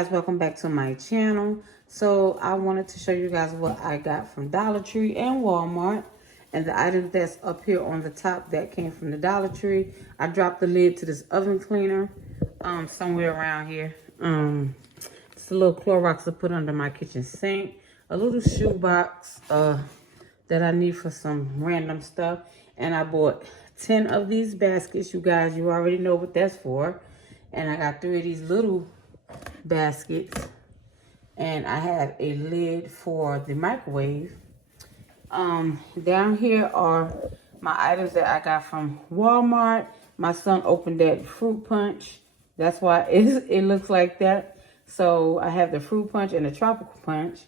guys, welcome back to my channel. So I wanted to show you guys what I got from Dollar Tree and Walmart, and the items that's up here on the top that came from the Dollar Tree. I dropped the lid to this oven cleaner somewhere around here. It's a little Clorox to put under my kitchen sink, a little shoe box that I need for some random stuff, and I bought 10 of these baskets. You guys, you already know what that's for. And I got 3 of these little baskets, and I have a lid for the microwave. Down here are my items that I got from Walmart. My son opened that fruit punch. That's why it looks like that. So I have the fruit punch and the tropical punch,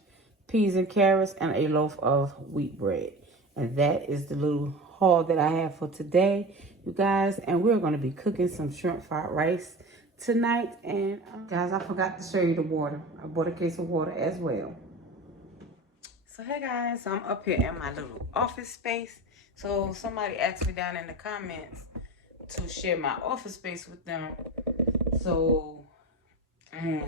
peas and carrots, and a loaf of wheat bread. And that is the little haul that I have for today, you guys. And we're going to be cooking some shrimp fried rice tonight. And guys, I forgot to show you the water. I bought a case of water as well. So hey guys, I'm up here in my little office space. So somebody asked me down in the comments to share my office space with them. So I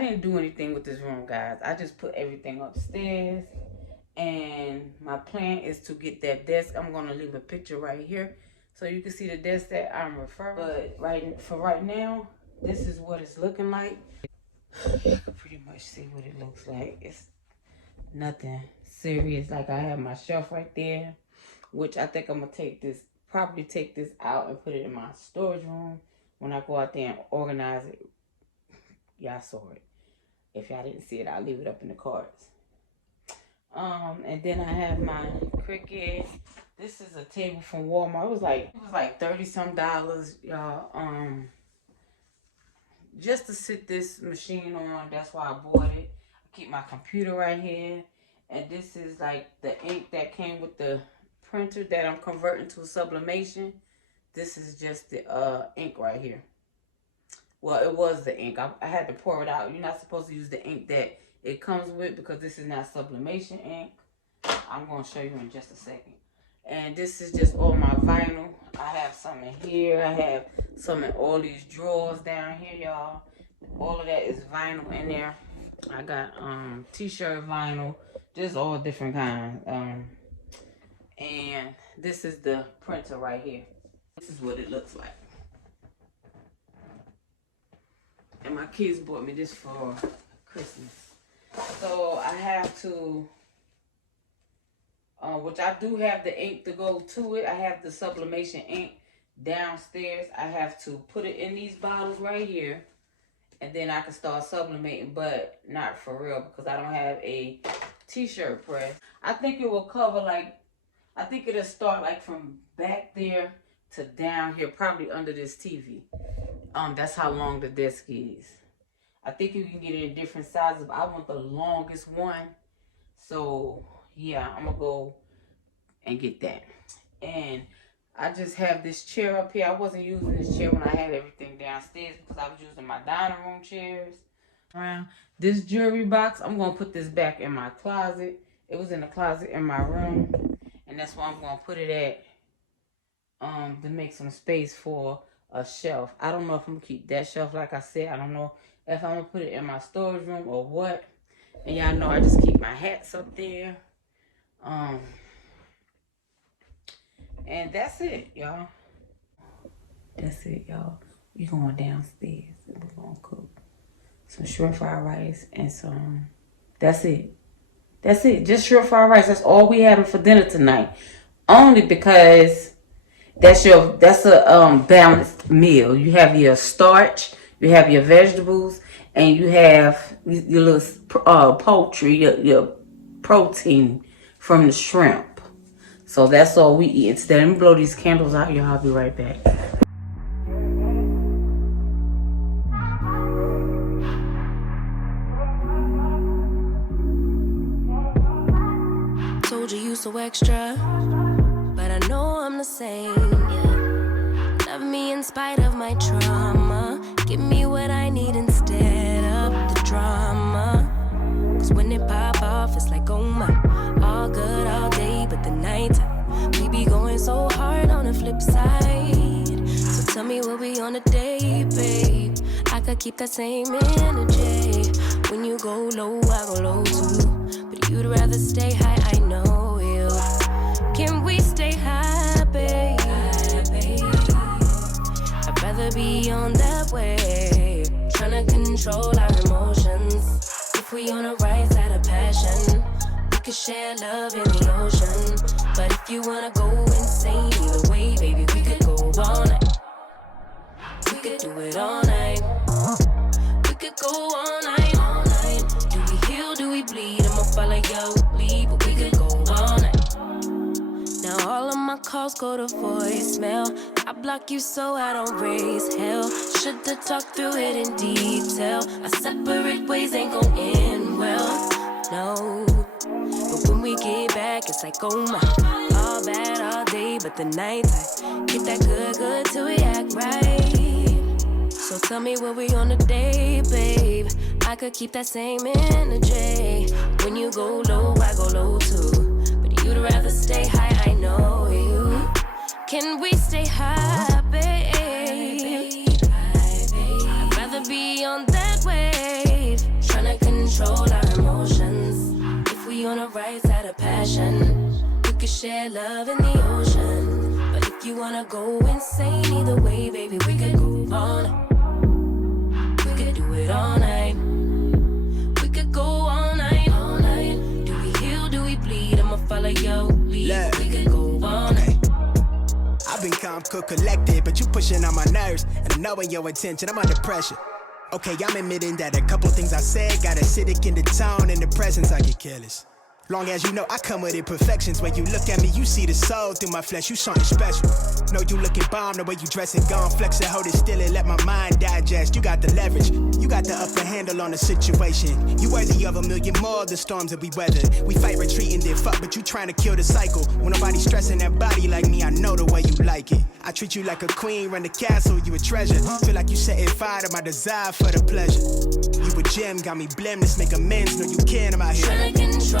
didn't do anything with this room, guys. I just put everything upstairs, and my plan is to get that desk. I'm gonna leave a picture right here so you can see the desk that I'm referring to. But right now, this is what it's looking like. You can pretty much see what it looks like. It's nothing serious. Like, I have my shelf right there, which I think I'm gonna probably take this out and put it in my storage room when I go out there and organize it. Y'all saw it. If y'all didn't see it, I'll leave it up in the cards. And then I have my Cricut. This is a table from Walmart. It was like $30-some, y'all. Just to sit this machine on. That's why I bought it. I keep my computer right here. And this is like the ink that came with the printer that I'm converting to sublimation. This is just the ink right here. Well, it was the ink. I had to pour it out. You're not supposed to use the ink that it comes with because this is not sublimation ink. I'm going to show you in just a second. And this is just all my vinyl. I have some in here. I have some in all these drawers down here, y'all. All of that is vinyl in there. I got t-shirt vinyl. Just all different kinds. And this is the printer right here. This is what it looks like. And my kids bought me this for Christmas. So I have to, which I do have the ink to go to it. I have the sublimation ink downstairs. I have to put it in these bottles right here. And then I can start sublimating, but not for real because I don't have a t-shirt press. I think it will cover I think it'll start like from back there to down here, probably under this TV. That's how long the desk is. I think you can get it in different sizes. I want the longest one. So yeah, I'm gonna go and get that. And I just have this chair up here. I wasn't using this chair when I had everything downstairs because I was using my dining room chairs. Around this jewelry box, I'm gonna put this back in my closet. It was in the closet in my room, and that's why I'm gonna put it at to make some space for a shelf. I don't know if I'm gonna keep that shelf like I said. I don't know if I'm gonna put it in my storage room or what. And y'all know I just keep my hats up there. And that's it, y'all. That's it, y'all. We going downstairs and we're gonna cook some shrimp fried rice and some. That's it. That's it. Just shrimp fried rice. That's all we having for dinner tonight. Only because that's a balanced meal. You have your starch, you have your vegetables, and you have your little poultry, your protein from the shrimp. So that's all we eat today. Let me blow these candles out, y'all. I'll be right back. Told you so extra, but I know I'm the same. Yeah. Love me in spite of my trauma. Give me what I need instead of the drama. Cause when it pop off, it's like, oh my, all good all day, but the night we be going so hard on the flip side. So tell me what we on a day, babe. I could keep that same energy. When you go low, I go low too. But you'd rather stay high, I know you. Can we stay high, babe? I'd rather be on that wave, tryna control our emotions. If we on a right side of passion, we could share love in the ocean. But if you wanna go insane either way, baby, we could go all night. We could do it all night. We could go all night, all night. Do we heal, do we bleed? I'ma follow your lead, but we could go all night. Now all of my calls go to voicemail. I block you so I don't raise hell. Should've talked through it in detail. Our separate ways ain't gon' end well, no. But when we get back, it's like, oh my. All bad all day, but the nights I get that good till we act right. So tell me what we on today, babe. I could keep that same energy. When you go low, I go low too. You'd rather stay high, I know you. Can we stay high, babe? I'd rather be on that wave, tryna control our emotions. If we on the right side of passion, we could share love in the ocean. But if you wanna go insane either way, baby, we could go all night. We could do it all night. We could go all night, all night. Do we heal, do we bleed? I'ma follow your lead. Look. We could go all night. I've been calm, cool, collected, but you pushing on my nerves. And I'm knowing your attention, I'm under pressure. Okay, I'm admitting that a couple things I said got acidic in the tone. In the presence, I get careless. Long as you know I come with imperfections. When you look at me, you see the soul through my flesh. You something special. Know you looking bomb, the way you dressing, gone flex it, hold it still and let my mind digest. You got the leverage, you got the upper handle on the situation. You worthy of a million more of the storms that we weathered. We fight retreating, then fuck, but you trying to kill the cycle. When nobody stressing that body like me, I know the way you like it. I treat you like a queen, run the castle, you a treasure. Feel like you setting fire to my desire for the pleasure. You a gem, got me blameless, make amends, know you can, I'm out here. Tryna control